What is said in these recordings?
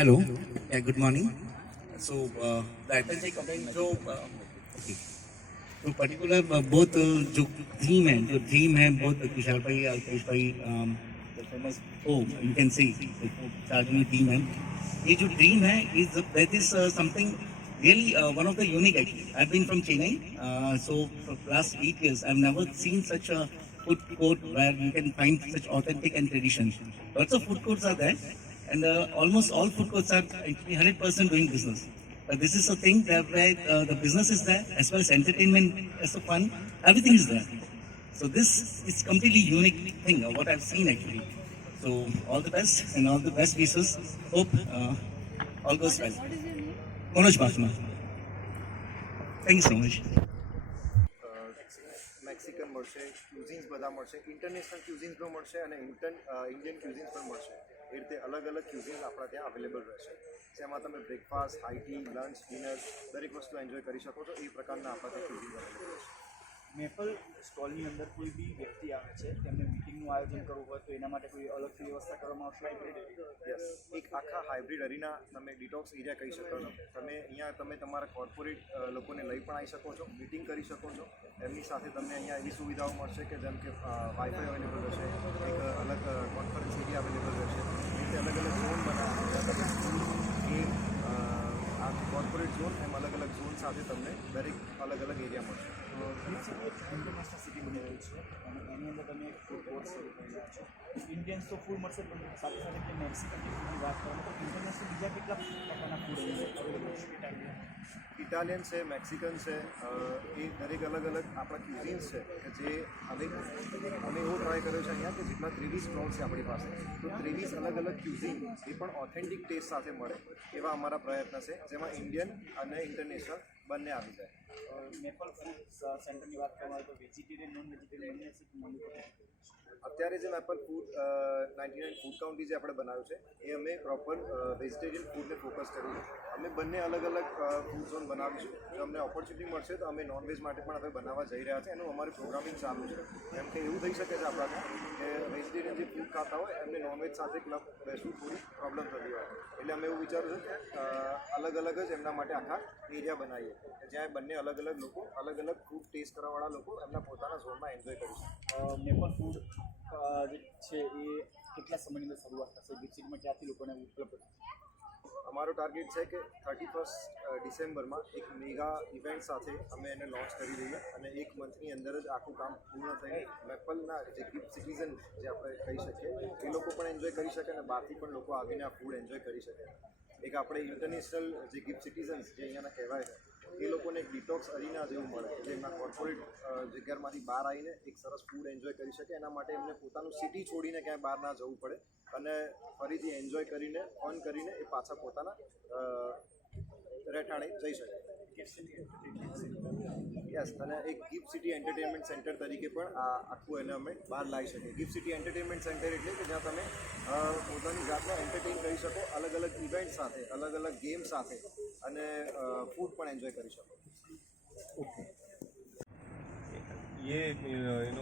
Hello good morning so battle comment जो okay तो particular बहुत जो ड्रीम है बहुत विशाल भाई अल्पेश भाई famous oh you can see charging team है ये जो ड्रीम है is that is something really one of the unique actually. I've been from Chennai, so for last 8 years I've never seen such a food court where you can find such authentic and tradition. Lots of food courts are there, and almost all food courts are actually 100% doing business. But this is a thing that where the business is there as well as entertainment, as a fun, everything is there. So this is completely unique thing of what I've seen actually. So all the best and all the best wishes. Hope all goes well. Manoj Bhashma. Thank you so much. Mexican મળશે, ક્યુઝિન્સ બધા મળશે, international cuisines પણ મળશે અને Indian cuisines પણ મળશે. એ રીતે અલગ અલગ ક્યુઝિન્સ આપણા ત્યાં અવેલેબલ રહેશે, જેમાં તમે breakfast, high tea, lunch, dinner દરેક વસ્તુ એન્જોય કરી શકો છો. એ પ્રકારના આપણા ત્યાં ક્યુઝિન્સ અવેલેબલ રહેશે. મેપલ સ્ટોલની અંદર કોઈ બી વ્યક્તિ આવે છે તેમને મિટિંગનું આયોજન કરવું હોય તો એના માટે કોઈ અલગથી વ્યવસ્થા કરવામાં આવશે? યસ, એક આખા હાઇબ્રિડ અરીના તમે ડિટોક્સ એરિયા કહી શકો છો. તમે તમારા કોર્પોરેટ લોકોને લઈ પણ આવી શકો છો, મિટિંગ કરી શકો છો. એમની સાથે તમને અહીંયા એવી સુવિધાઓ મળશે કે જેમ કે વાઈફાઈ અવેલેબલ રહેશે, એક અલગ કોન્ફરન્સ એરિયા અવેલેબલ રહેશે. એ રીતે અલગ અલગ ઝોન બનાવે, આ કોર્પોરેટ ઝોન એમ અલગ અલગ ઝોન સાથે તમને દરેક અલગ અલગ એરિયા મળશે. ઇન્ટરનેશનલ સિટી બની રહ્યું છે અને એની અંદર તમે ફૂડ કોર્ટ શરૂ કરી રહ્યા છો. ઇન્ડિયન્સ તો ફૂડ મળશે પણ સાથે સાથે કે મેક્સિકન ફૂડની વાત કરો તો ઇન્ટરનેશનલ બીજા કેટલા પ્રકારના ફૂડ અવેલેબલ છે? ઇટાલિયન છે, મેક્સિકન છે, એ દરેક અલગ અલગ આપણા ક્યુઝિન્સ છે કે જે અમે એવો ટ્રાય કર્યો છે અહીંયા કે જેટલા 23 સ્ટોલ છે આપણી પાસે, તો 23 અલગ અલગ ક્યુઝિન એ પણ ઓથેન્ટિક ટેસ્ટ સાથે મળે એવા અમારા પ્રયત્ન છે, જેમાં ઇન્ડિયન અને ઇન્ટરનેશનલ બંને આવી જાય. મેપલ ફૂડ સેન્ટરની વાત કરવામાં આવે તો વેજીટેરિયન નોન વેજીટેરિયન બંને અત્યારે જે મેપલ ફૂડ 99 ફૂડ કાઉન્ટી જે આપણે બનાવ્યું છે એ અમે પ્રોપર વેજીટેરિયન ફૂડને ફોકસ કર્યું છે. અમે બંને અલગ અલગ ફૂડ ઝોન બનાવીશું. જો અમને ઓપોર્ચ્યુનિટી મળશે તો અમે નોનવેજ માટે પણ હવે બનાવવા જઈ રહ્યા છે. એનું અમારું પ્રોગ્રામિંગ ચાલુ છે. કેમ કે એવું થઈ શકે છે આપણા કે વેજીટેરિયન જે ફૂડ ખાતા હોય એમને નોનવેજ સાથે ક્લબ બેસવું થોડી પ્રોબ્લેમ થતી હોય, એટલે અમે એવું વિચાર્યું છે કે અલગ અલગ જ એમના માટે આખા એરિયા બનાવીએ કે જ્યાં બંને અલગ અલગ લોકો, અલગ અલગ ફૂડ ટેસ્ટ કરવાવાળા લોકો એમના પોતાના ઝોનમાં એન્જોય કરી શકે. મેપલ ફૂડ જે છે એ કેટલા સમયની અંદર શરૂઆત થશે? ગિફ્ટ ક્યાંથી લોકોને ઉપલબ્ધ થશે? અમારો ટાર્ગેટ છે કે 31 ડિસેમ્બરમાં એક મેગા ઇવેન્ટ સાથે અમે એને લોન્ચ કરી દઈએ અને એક મંથની અંદર જ આખું કામ પૂર્ણ થઈને મેપલના જે ગિફ્ટ સિટીઝન જે આપણે કહી શકીએ એ લોકો પણ એન્જોય કરી શકે અને બહારથી પણ લોકો આવીને આ ફૂડ એન્જોય કરી શકે. એક આપણે ઇન્ટરનેશનલ જે ગિફ્ટ સિટીઝન્સ જે અહીંયાના કહેવાય છે એ લોકોને એક ડિટોક્સ અરીના જેવું મળે જે એમના કોર્પોરેટ જગ્યામાંથી બહાર આવીને એક સરસ ફૂડ એન્જોય કરી શકે. એના માટે એમને પોતાનું સિટી છોડીને ક્યાંય બહાર ના જવું પડે અને ફરીથી એન્જોય કરીને, ફન કરીને એ પાછા પોતાના રહેઠાણે જઈ શકે. યસ, અને એક ગિફ્ટ સિટી એન્ટરટેનમેન્ટ સેન્ટર તરીકે પણ આ આખું એને અમે બહાર લાવી શકીએ. ગિફ્ટ સિટી એન્ટરટેનમેન્ટ સેન્ટર એટલે કે જ્યાં તમે પોતાની જાતને એન્ટરટેન કરી શકો, અલગ અલગ ઇવેન્ટ સાથે, અલગ અલગ ગેમ સાથે અને ફૂડ પણ એન્જોય કરી શકો.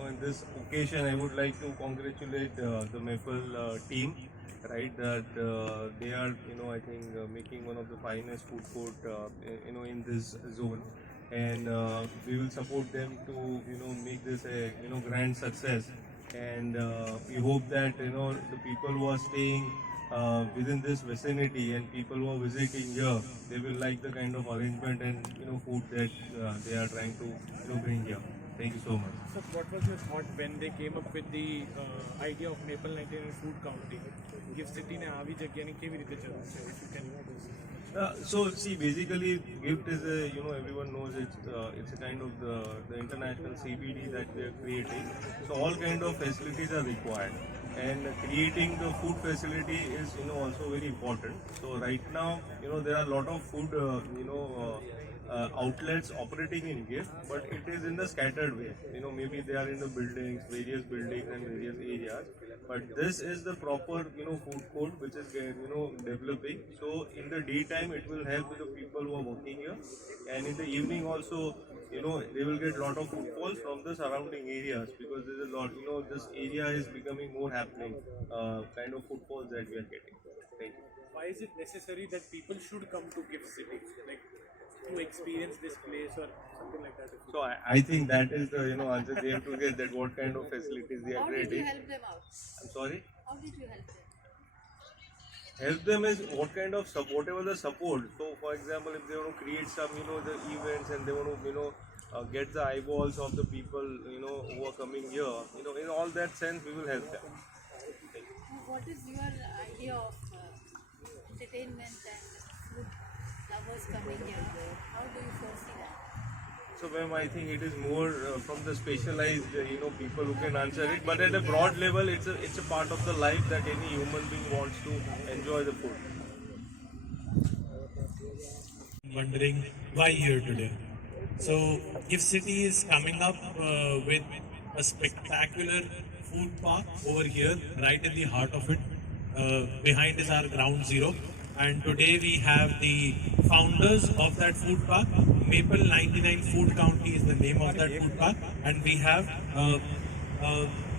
In this occasion, I would like to congratulate the Maple team, right? That they are, I think, making one of the finest food court, in this zone, and we will support them to, make this a, grand success. And we hope that, the people who are staying within this vicinity and people who are visiting here, they will like the kind of arrangement and, food that they are trying to, bring here. Thank you so much. So what was your thought when they came up with the idea of Maple 99 Food County? Gift City ने आवी जगह ने केवी रीते चलू छे? If you can. So see, basically, GIFT is everyone knows it's a kind of the international CBD that we are creating. So all kind of facilities are required, and creating the food facility is also very important. So right now, there are a lot of food outlets operating in GIFT, but it is in the scattered way. Maybe they are in the buildings, various buildings and various areas. But this is the proper, food court which is, developing. So in the daytime, it will help the people who are working here, and in the evening also, they will get lot of footfalls from the surrounding areas, because there is a lot, this area is becoming more happening, kind of footfalls that we are getting. Thank you. why is it necessary that people should come to Gift City, like to experience this place or something like that? So I think that is the answer they have to get, that what kind of facilities they are How did you creating. help them out? I'm sorry. How did you help them? Help them is what kind of support, whatever the support. So for example, if they want to create some the events and they want to get the eyeballs of the people who are coming here, in all that sense we will help them. What is your idea of entertainment and food lovers coming here? How do you foresee that? So ma'am, I think it is more from the specialized people who can answer it, but at a broad level it's a part of the life that any human being wants to enjoy the food. Wondering why here today. So Gift City is coming up with a spectacular food park over here, right in the heart of it. Behind is our ground zero, and today we have the founders of that food park. Maple 99 Food County is the name of that food park, and we have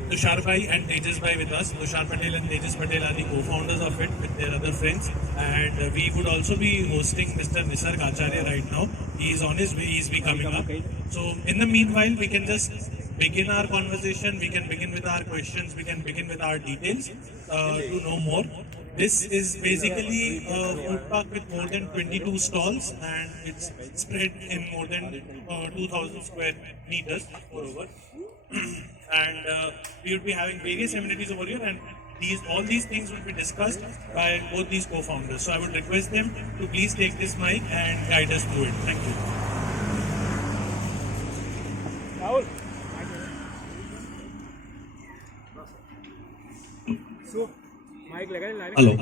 Tushar Bhai and Tejas Bhai with us. Tushar Patel and Tejas Patel are the co-founders of it with their other friends, and we would also be hosting Mr. Nisarg Acharya right now. He is on his way, he is coming up. So in the meanwhile, we can just begin our conversation, we can begin with our questions, we can begin with our details to know more. This is basically a food park with more than 22 stalls, and it's spread in more than 2,000 square meters moreover. And we will be having various amenities over here, and all these things will be discussed by both these co-founders. So I would request them to please take this mic and guide us through it. Thank you. Rahul. So, mic लगाए line. Hello.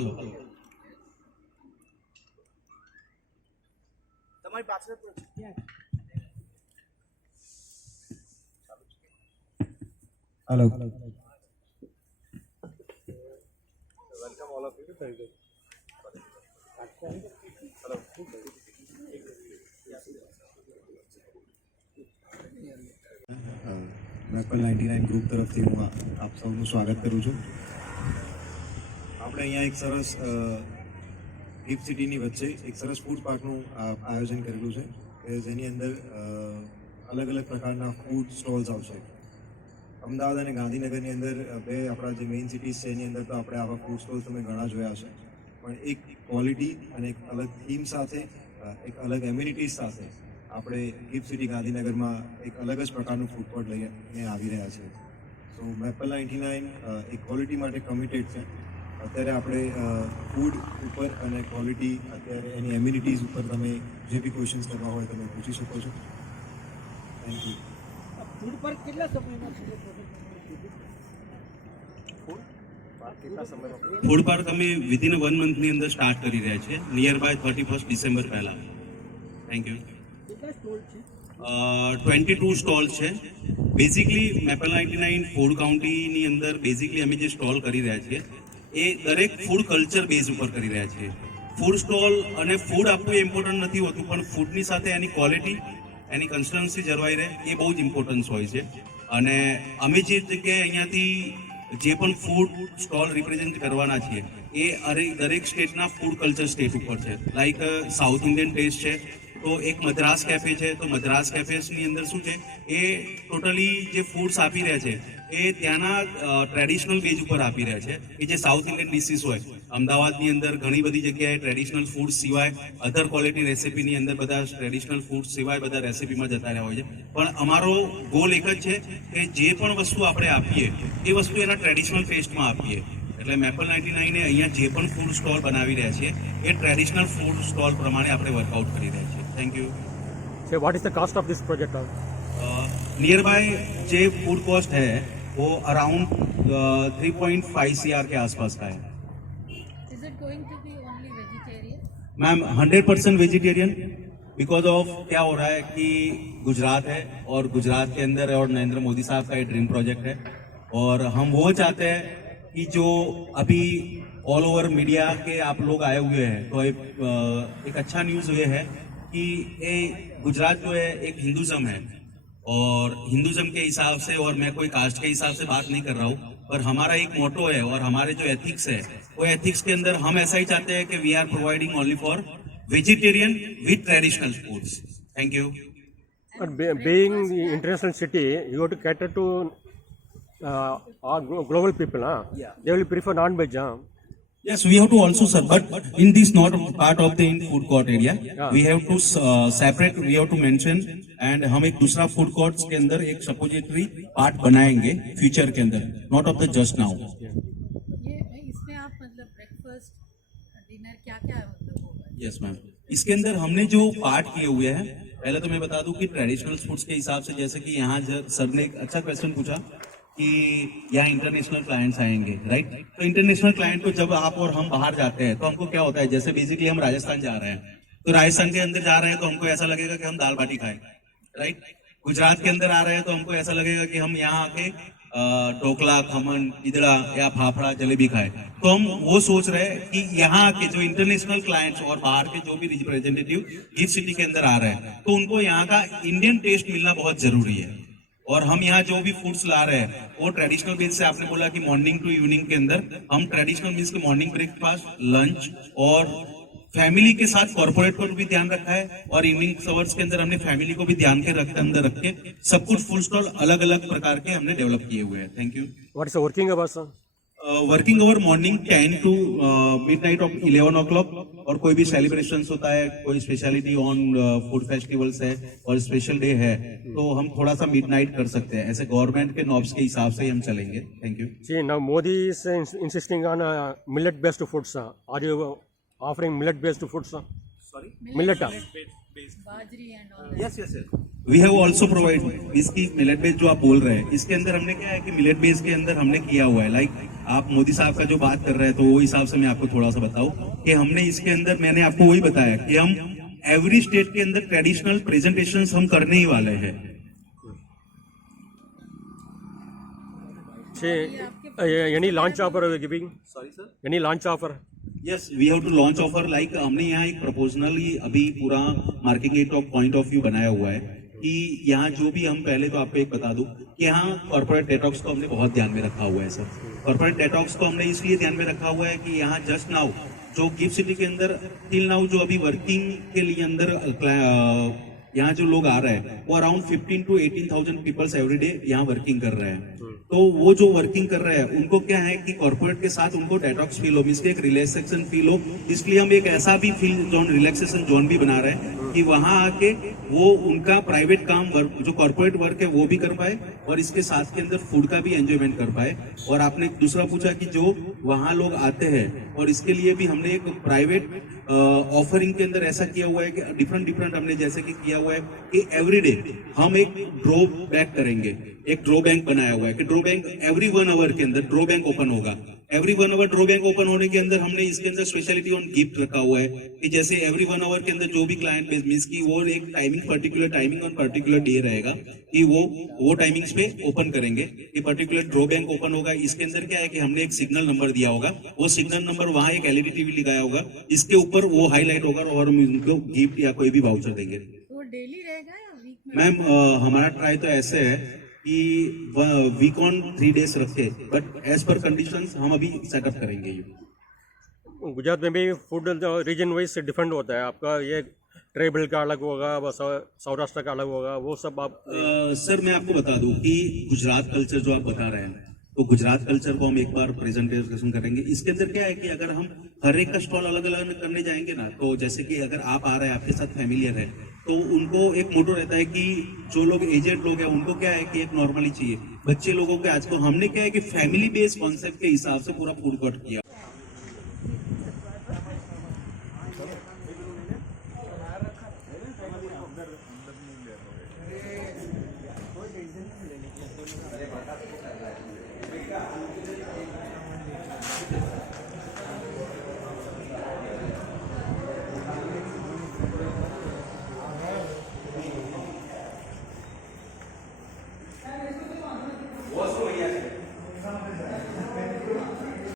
તમારી પાછળ Hello. Welcome all of you. Maple 99 ગ્રુપ તરફથી હું આપ સૌનું સ્વાગત કરું છું. આપણે અહીંયા એક સરસ ગિફ્ટ સિટીની વચ્ચે એક સરસ ફૂડ પાર્કનું આયોજન કરેલું છે કે જેની અંદર અલગ અલગ પ્રકારના ફૂડ સ્ટોલ્સ આવશે. અમદાવાદ અને ગાંધીનગરની અંદર બે આપણા જે મેઇન સિટીઝ છે એની અંદર તો આપણે આવા ફૂડ સ્ટોલ્સ તમે ઘણા જોયા હશે, પણ એક ક્વોલિટી અને એક અલગ થીમ સાથે, એક અલગ એમ્યુનિટીઝ સાથે આપણે ગિફ્ટ સિટી ગાંધીનગરમાં એક અલગ જ પ્રકારનું ફૂડ કોર્ટ લઈને આવી રહ્યા છે. સો મેપલ 99 એક ક્વોલિટી માટે કમિટેડ છે. અત્યારે આપણે ફૂડ ઉપર અને ક્વોલિટી, અત્યારે એની એમ્યુનિટીઝ ઉપર તમે જે બી ક્વેશ્ચન્સ કરવા હોય તમે પૂછી શકો છો. Thank you. ફૂડ પાર્ક કેટલા સમયમાં છે? ફૂડ પાર્ક અમે વિધિન 1 મંથની અંદર સ્ટાર્ટ કરી રહ્યા છીએ, નિયર બાય 31 ડિસેમ્બર પહેલા. Thank you. કેટલા સ્ટોલ છે? 22 સ્ટોલ છે. બેઝિકલી મેપલ 99 ફૂડ કાઉન્ટીની અંદર બેઝિકલી અમે જે સ્ટોલ કરી રહ્યા છીએ એ દરેક ફૂડ કલ્ચર બેઝ ઉપર કરી રહ્યા છીએ. ફૂડ સ્ટોલ અને ફૂડ આપવું એ ઇમ્પોર્ટન્ટ નથી હોતું, પણ ફૂડની સાથે એની ક્વોલિટી, એની કન્સિસ્ટન્સી જળવાઈ રહે એ બહુ જ ઇમ્પોર્ટન્સ હોય છે. અને અમે જે જગ્યાએ અહીંયાથી જે પણ ફૂડ સ્ટોલ રિપ્રેઝેન્ટ કરવાના છીએ એ દરેક સ્ટેટના ફૂડ કલ્ચર સ્ટેટ ઉપર છે. લાઈક સાઉથ ઇન્ડિયન ટેસ્ટ છે તો એક મદ્રાસ કેફે છે, તો મદ્રાસ કેફેસની અંદર શું છે એ ટોટલી જે ફૂડ્સ આપી રહ્યા છે એ ત્યાંના ટ્રેડિશનલ બેઝ ઉપર આપી રહ્યા છે કે જે સાઉથ ઇન્ડિયન ડિશિસ હોય. અમદાવાદની અંદર ઘણી બધી જગ્યાએ ટ્રેડિશનલ ફૂડ સિવાય અધર ક્વોલિટી રેસિપીની અંદર બધા ટ્રેડિશનલ ફૂડ સિવાય બધા રેસિપીમાં જતા રહ્યા હોય છે. પણ અમારો ગોલ એક જ છે કે જે પણ વસ્તુ આપણે આપીએ એ વસ્તુ એના ટ્રેડિશનલ ટેસ્ટમાં આપીએ. એટલે મેપલ 99 અહીંયા જે પણ ફૂડ સ્ટોલ બનાવી રહ્યા છીએ એ ટ્રેડિશનલ ફૂડ સ્ટોલ પ્રમાણે આપણે વર્કઆઉટ કરી રહ્યા છીએ. Thank you. So, what is the cost of this project? Near by J food cost है वो अराउंड 3.5 CR के आसपास का है. Is it going to be only vegetarian? Ma'am 100% vegetarian, because of क्या हो रहा है कि गुजरात है और गुजरात के अंदर और नरेंद्र मोदी साहब का ये ड्रीम प्रोजेक्ट है, और हम वो चाहते हैं कि जो अभी ऑल ओवर मीडिया के आप लोग आए हुए हैं तो एक अच्छा न्यूज़ ये है कि ये गुजरात जो है एक हिंदुज़म है, और हिंदुज़म के हिसाब से, और मैं कोई कास्ट के हिसाब से बात नहीं कर रहा हूँ, पर हमारा एक मोटो है और हमारे जो एथिक्स है वो एथिक्स के अंदर हम ऐसा ही चाहते हैं कि we are providing only for vegetarian with traditional foods. Thank you. But being the international city, you have to cater to our global people. Yeah. They will prefer non-veg. Yes, we have to also serve, but in this not part of the food court area, Yeah. we have to separate. We have to mention, and हम एक दूसरा food courts के अंदर एक suppository part बनाएंगे future के अंदर, not of the just now. ये इसमें आप मतलब ब्रेकफास्ट डिनर क्या क्या मतलब होगा? Yes ma'am. इसके अंदर हमने जो पार्ट किए हुए हैं, पहले तो मैं बता दूं कि ट्रेडिशनल फूड्स के हिसाब से, जैसे कि यहाँ सर ने एक अच्छा क्वेश्चन पूछा कि यहाँ इंटरनेशनल क्लाइंट्स आएंगे, राइट. तो इंटरनेशनल क्लाइंट को जब आप और हम बाहर जाते हैं तो हमको क्या होता है, जैसे बेसिकली हम राजस्थान जा रहे हैं तो राजस्थान के अंदर जा रहे हैं तो हमको ऐसा लगेगा कि हम दाल बाटी खाएं, राइट. गुजरात के अंदर आ रहे हैं तो हमको ऐसा लगेगा कि हम यहाँ आके ढोकला, खमन, इदड़ा या फाफड़ा, जलेबी खाए. तो हम वो सोच रहे हैं कि यहाँ के जो इंटरनेशनल क्लाइंट्स और बाहर के जो भी रिप्रेजेंटेटिव गिफ्ट सिटी के अंदर आ रहे हैं तो उनको यहाँ का इंडियन टेस्ट मिलना बहुत जरूरी है. और हम यहाँ जो भी फूड्स ला रहे हैं वो ट्रेडिशनल मील्स से, आपने बोला कि मॉर्निंग टू इवनिंग के अंदर हम ट्रेडिशनल मील्स के मॉर्निंग ब्रेकफास्ट, लंच और फैमिली के साथ कॉर्पोरेट पर भी ध्यान रखा है और इवनिंग आवर्स के अंदर हमने फैमिली को भी ध्यान के अंदर रख के सब कुछ फुल स्टॉल अलग अलग प्रकार के हमने डेवलप किए हुए हैं. Thank you. What is the working hours, sir? Working hour morning 10 to midnight of 11 o'clock. और कोई भी सेलिब्रेशंस होता है, कोई स्पेशलिटी ऑन फूड फेस्टिवल्स है और स्पेशल डे है तो हम थोड़ा सा मिडनाइट कर सकते हैं. ऐसे गवर्नमेंट के नॉब्स के हिसाब से ही हम चलेंगे. Thank you. See, now Modi is insisting on millet-based foods. Are you offering millet-based foods? Sorry? Millet. Bajri and all Yes, yes, yes. We have also provide इसकी मिलेट बेस जो आप बोल रहे हैं, इसके अंदर हमने क्या है कि मिलेट बेस के अंदर हमने किया हुआ है. लाइक आप मोदी साहब का जो बात कर रहे हैं तो वो हिसाब से मैं आपको थोड़ा सा बताऊं कि हमने इसके अंदर, मैंने आपको वही बताया कि हम एवरी स्टेट के अंदर ट्रेडिशनल प्रेजेंटेशन हम करने ही वाले हैं. Any launch offer are you giving? Sorry, sir. Any launch offer? Yes, we have to launch offer. Like हमने यहाँ एक प्रपोजनली अभी पूरा मार्केटिंग पॉइंट ऑफ व्यू बनाया हुआ है कि यहाँ जो भी हम, पहले तो आपको एक बता दूं कि यहाँ कॉर्पोरेट डेटॉक्स को हमने बहुत ध्यान में रखा हुआ है. सर, कॉर्पोरेट डेटॉक्स को हमने इसलिए ध्यान में रखा हुआ है कि यहाँ जस्ट नाउ जो गिफ्ट सिटी के अंदर टिल नाउ जो अभी वर्किंग के लिए अंदर यहाँ जो लोग आ रहे हैं वो around 15 to 18,000 peoples every day यहाँ वर्किंग कर रहे हैं. तो वो जो वर्किंग कर रहे हैं उनको क्या है कि कॉर्पोरेट के साथ उनको डेटॉक्स फील हो, इसलिए एक रिलैक्सेशन फील हो, इसलिए हम एक ऐसा भी फील जोन, रिलैक्सेशन जोन भी बना रहे हैं कि वहां आके वो उनका प्राइवेट काम वर्क, जो कॉर्पोरेट वर्क है वो भी कर पाए और इसके साथ के अंदर फूड का भी एंजॉयमेंट कर पाए. और आपने दूसरा पूछा कि जो वहां लोग आते हैं और इसके लिए भी हमने एक प्राइवेट ऑफरिंग के अंदर ऐसा किया हुआ है कि डिफरेंट हमने जैसे कि किया हुआ है कि एवरीडे हम एक ड्रॉ बैक करेंगे. एक ड्रॉ बैंक बनाया हुआ है कि ड्रॉ बैंक एवरी 1 hour के अंदर ड्रॉ बैंक ओपन होगा. एवरी 1 hour ड्रॉ बैंक ओपन होने के अंदर हमने इसके अंदर स्पेशलिटी ऑन गिफ्ट रखा हुआ है कि जैसे एवरी 1 hour के अंदर जो भी क्लाइंट मीन्स की वो एक टाइमिंग, पर्टिकुलर टाइमिंग और पर्टिकुलर डे रहेगा कि वो टाइमिंग्स पे ओपन करेंगे कि पर्टिकुलर ड्रॉ बैंक ओपन होगा. इसके अंदर क्या है कि हमने एक सिग्नल नंबर दिया होगा, वो सिग्नल नंबर वहां एक LED टीवी लगाया होगा, इसके ऊपर वो हाईलाइट होगा और हम उनको गिफ्ट या कोई भी वाउचर देंगे. वो डेली रहेगा या वीक में? मैम हमारा ट्राई तो ऐसे है कि वीक ऑन 3 days रखे, बट एज पर कंडीशंस हम अभी सेटअप करेंगे. गुजरात में भी फूड रीजन वाइज डिफरेंट होता है. आपका ये ट्राइबल का अलग होगा, सौराष्ट्र का अलग होगा, वो सब आप सर मैं आपको बता दूं कि गुजरात कल्चर जो आप बता रहे हैं तो गुजरात कल्चर को हम एक बार प्रेजेंटेशन करेंगे. इसके अंदर क्या है कि अगर हम हर एक का स्टॉल अलग अलग करने जाएंगे ना, तो जैसे कि अगर आप आ रहे हैं, आपके साथ फैमिलियर है, तो उनको एक मोटो रहता है कि जो लोग एजेड लोग हैं उनको क्या है कि एक नॉर्मली चाहिए. बच्चे लोगों के आज को हमने क्या है कि फैमिली बेस्ड कॉन्सेप्ट के हिसाब से पूरा फूड कोर्ट किया.